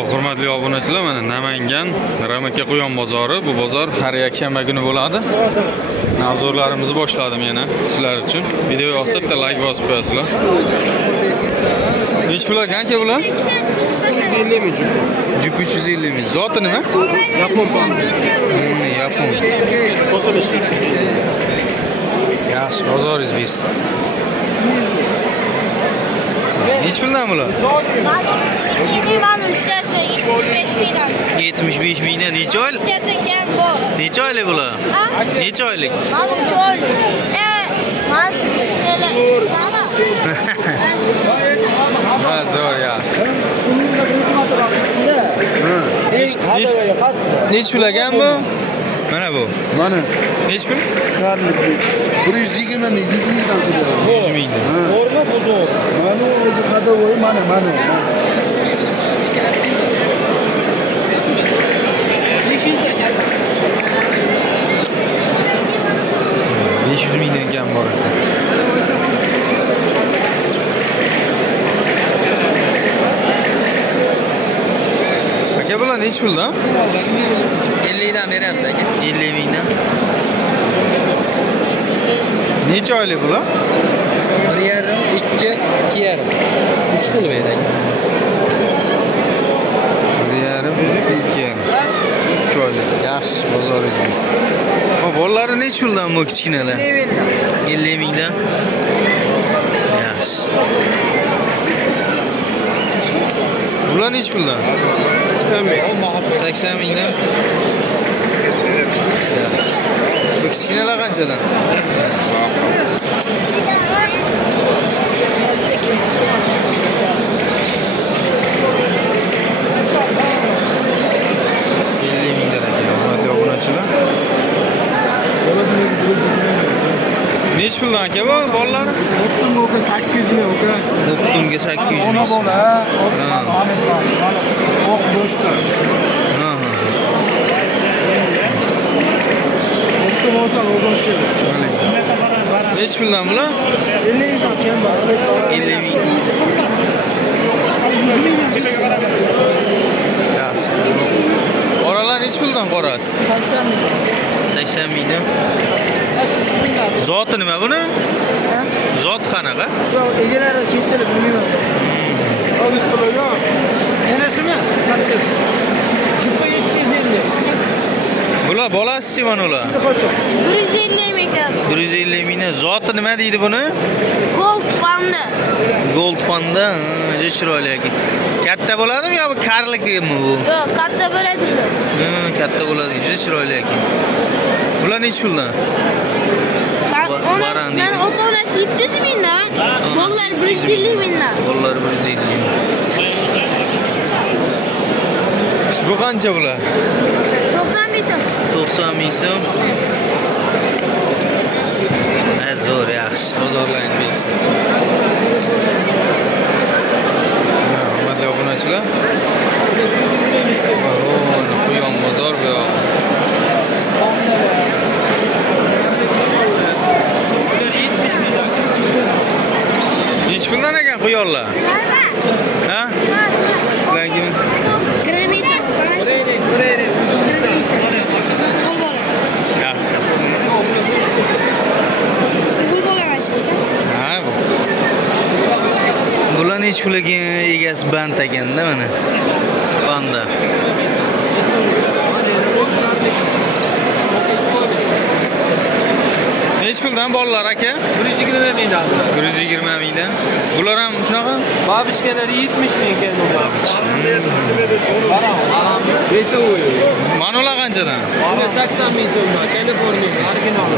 Xo'p, hurmatli obunachilar, mana Namangan Ramaka Quyon bozori. Bu bozor har yakshanba kuni bo'ladi. Navzorlarimizni boshladim yana sizlar uchun. Video yoqsa bitta like bosib qo'yasizlar. Nech pul ekan aka bular? 350 ming Jup 350 ming. Zoti nima? Yapon panda. Yapon. Sotilishi. Yaxshi, bozoringiz bersin. Nech puldan bular? Mana ushlasa 75 mingdan. 75 mingdan necha oylik? Ushlasa kam bor. Necha oylik bular? Necha oylik? Mana 3 oylik. Mana shu ushlala. Mana. Ha, zo'r ya. Nech pul ekan bu? Mana bu. Mana Nech pul? karlik 120 ming, 100 mingdan ko'taradi. 100 mingdan. Bormi bozor? Mana o'zi hadovoy mana. 500 mingdan kam bor ekan. Aka bular nech puldan? 50 dan beryapsiz aka. 50 mingdan. Necha oylik bular? 1,5, 2, 2,5. 3 pul beradi. 1,5, 2,5. 3 oylik. Yaxshi, bozoringiz. Ha, bolalari nech puldan bu kichkinalar? 50 mingdan. Yaxshi. Bular nech puldan? 80 mingdan. Yaxshi. Bu kichkinalar qanchadan? Nech puldan aka bu bolalar? O'tdim o'ka 800 ming o'ka. O'ttimga 800 ming. Ona bola. Oq boshqa. Ha. O'tdim olsa o'zonchi. Nech puldan bular? 50 ming sotgan bor. 50 ming. Yaxshi. Qoralar nech puldan qorasiz? 80 ming. 80 mingdan. Zoti nima buni? Zot qanaqa? Yo'q, egalari kechtirib bilmayman. Obis bo'laga. Enasimi? Jupa 750. Bular bolasichi mana ular? 150 mingdan. 150 mingdan. Zoti nima deydi buni? Gold panda. Gold panda. Juda chiroyli ekan. Katta bo'ladimi yo bu karlikmi bu? Yo'q, katta bo'ladi. Katta bo'ladi. Juda chiroyli ekan. Bular nech puldan? Mana ota-onasi 700 mingdan. Bolalar 150 mingdan. Bolalar 150 ming. Bu qancha bular? 90 ming so'm. 90 ming so'm. Zo'r, yaxshi. Bozorlaring bersin. Hurmatli obunachilar. Quyon bozor bu yoq. Nech puldan ekan quyonlar? Ha? Sizlarga Kiramisan, qarashsiz. Qo'l bola. yaxshi. Qo'l bola shu. Ha. Bular nech pul ekan egasi band ekanda mana. Panda. Nech puldan bolalar aka? 120 mingdan. 120 mingdan. Bular ham shunaqa? Babichkalari 70 ming keldi. Mana ular qanchadan? Buni 80 ming so'mdan. Kaliforniya original.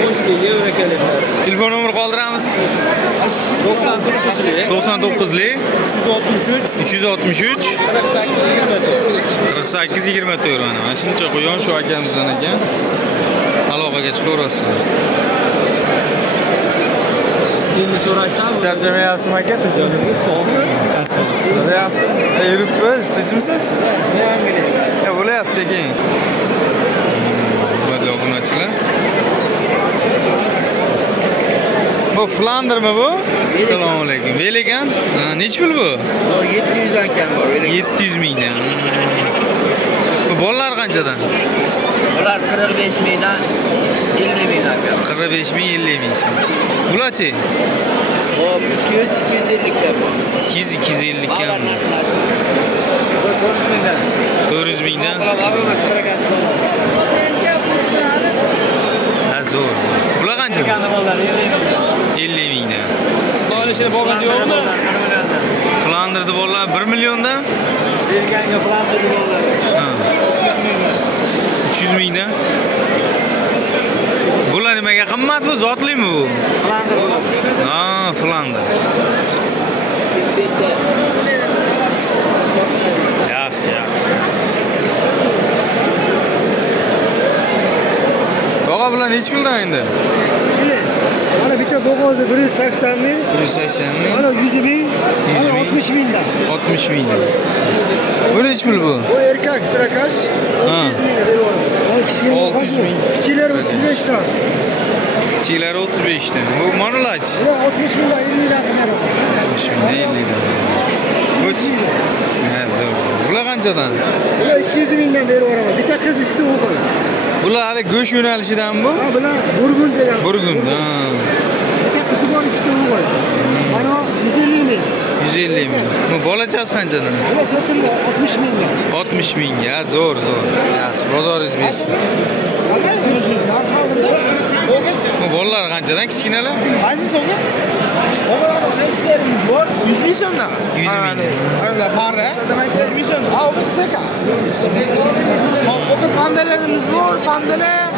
Qo'shdi yevro keliblar. Telefon nomeri qoldiramizmi? 99lik 99lik 363 363 48 24. 48 24 mana shuncha quyon shu akamizdan ekan. Aloqaga chiqaverasizlar. Endi so'rashsam, Charchamayapsizmi aka? joningiz sog'mi? Yaxshi. Yuribmiz, tinchmisiz? Bo'lyapti sekin. Hurmatli obunachilar. Bu Flandermi bu? Assalomu alaykum. Veligan? Nech pul bu? 700 dan kam bor. 700 mingdan. Bu bolalar qanchadan? Ular 45 mingdan 50 mingdan kam. 45 ming, 50 ming so'm. Bularchi? Hop, 200 250 kam bor. 200 250 Ular kam. narxlari 400 mingdan. Ha, zo'r. Bular qancha? 50 mingdan. Olishini bo'lmasa yo'qmi? Flanderda bolalar 1 milliondan. Berganga Flanderda bolalar. Ha. 300 mingdan. Bular nimaga qimmat bu? Zotlimi bu? Flander bo'ladi. Ha, Flander. bitta. Yaxshi, yaxshi. Boqa bular nech puldan endi? Mana bitta bo'g'ozi 180 ming, 180 ming, mana 100 ming, 100 mana ming. 60 mingdan. 60 mingdan. Bu nech pul bu? Bu erkak strakash 600 ming deyapman. Mana kichkina 600 ming. Kichiklar 35 dan. Kichiklari 35 dan. Bu monolach. Bular 60 mingdan 50 mingdan qiladi. 60 mingdan 50 dan. Bu ha, zo'r. Bular qanchadan? Bular 200 mingdan berib yuboraman. Bitta qiz 3 ta o'g'il. Bular hali go'sht yo'nalishidanmi bu? Ha, bular burgun degan. Burgun. Ha. Bitta qizi bor, 2 ta o'g'il. Mana 150 ming. 150 ming. Bu bolachasi qanchadan? Bular sotildi 60 mingdan. 60 ming. Ya, zo'r, zo'r. Yaxshi, bozoringiz bersin. Bu bolalar qanchadan kichkinalar? Qaysi so'mga? Bolalar rekslerimiz bor. 100 ming so'mdan. 100 ming. Ana pari. 100 ming so'm. Ha, o qisqa ka. Hop, o'qa pandalarimiz bor. Pandalar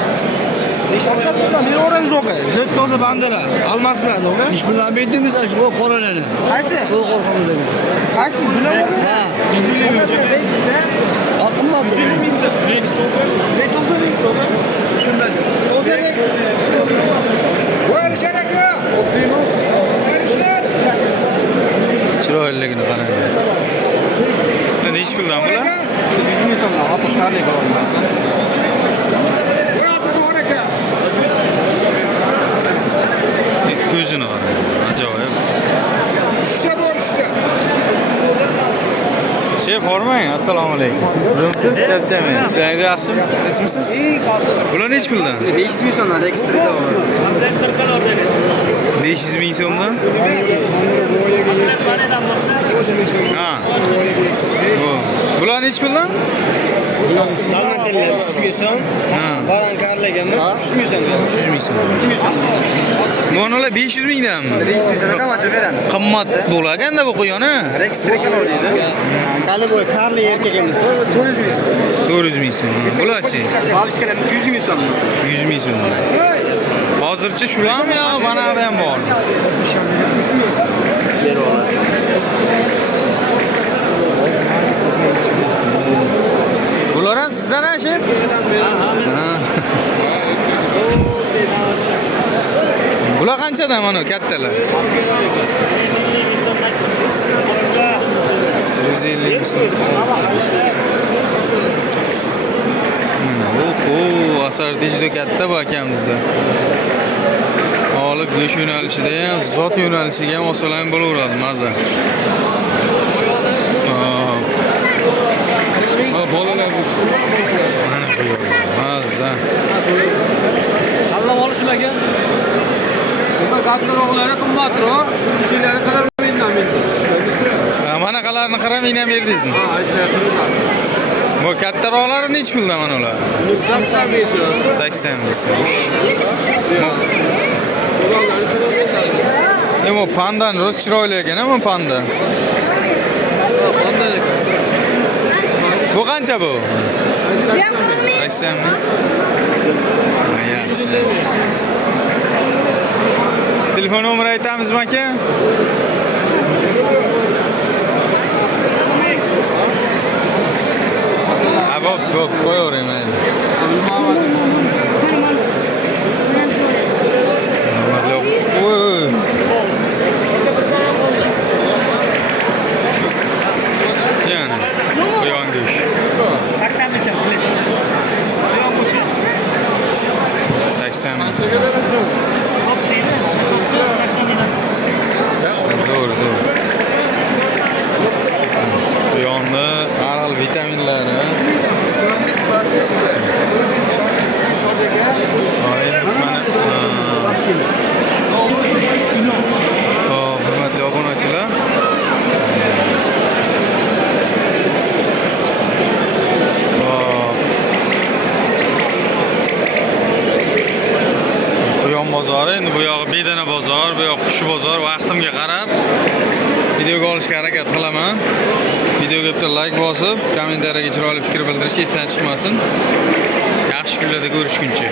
5-6 so'mdan beraveramiz o'qa. Zot toza pandalar. Almaslar o'qa. Ish bilan berdingiz shu qoralarni. Qaysi? Bu qo'rqamiz. Qaysi? Bilaverasiz? Ha. 150 ming o'qa. Qimmat. 150 ming so'm. Rex to'qa. Rex toza Rex o'qa. Shundan. Toza Rex. Voy, sharaka. Chiroyliligini qarang. Bu nech puldan bular? 100 ming so'mdan. Apaqarli bo'laman. Ko'zini qarang. Ajoyib. Ishda bor ishda. Shef, hormang. Assalomu alaykum. Rumsiz, charchamang. Ishlayingiz yaxshimi? Tinchmisiz? Bular nech puldan? 500 ming so'mdan registrida bor. 500 ming so'mdan? Ha. Bular nech puldan? Dalmatellar 300 ming so'm. Ha. Barankarligimiz 300 ming so'm. 300 ming so'm. 100 ming so'm. Bular 500 mingdanmi? 500 ming so'm qimmat beramiz. Qimmat bo'laganda bu quyoni. Registrga deydi. Qani bu karli erkagimiz 400 ming so'm. 400 ming so'm. Bularchi? Babichkalarimiz 100 ming so'm. 100 ming so'm. Hozircha shularmi yo banada ham bor? Bular ham sizdan ha, shef? Ha. Bular qanchadan mana kattalar? 150 ming so'm. Oho, asarda juda katta bu akamizda. Hali go'sht yo'nalishida ham, zot yo'nalishiga ham olsalar ham bo'laveradi, maza. Ha, bolalar mana bu yerda. Maza. Allah olishlarga. Bunda kattaroqlari qimmatroq, kichiklari qadar mingdan berdi. Manaqalarni qaramingdan berdingizmi? Ha, ajratib. Bu kattaroqlari nech puldan mana ular? 85 so'm. 80 ming so'm. Bu pandan rost chiroyli ekan, bu panda. Bu qancha bu? 80 ming. Yaxshi. Telefon nomeri aytamizmi aka? Bo'p, qo'yavering mayli. Voy. Yani, qo'yon go'sht. 80 ming so'm. 80 ming so'm. bozori. Endi bu yog'i bedana bozor, bu yoq qushi bozor. Vaqtimga qarab videoga olishga harakat qilaman. Videoga bitta like bosib, kommentariyaga chiroyli fikr bildirish esdan chiqmasin. Yaxshi kunlarda ko'rishguncha.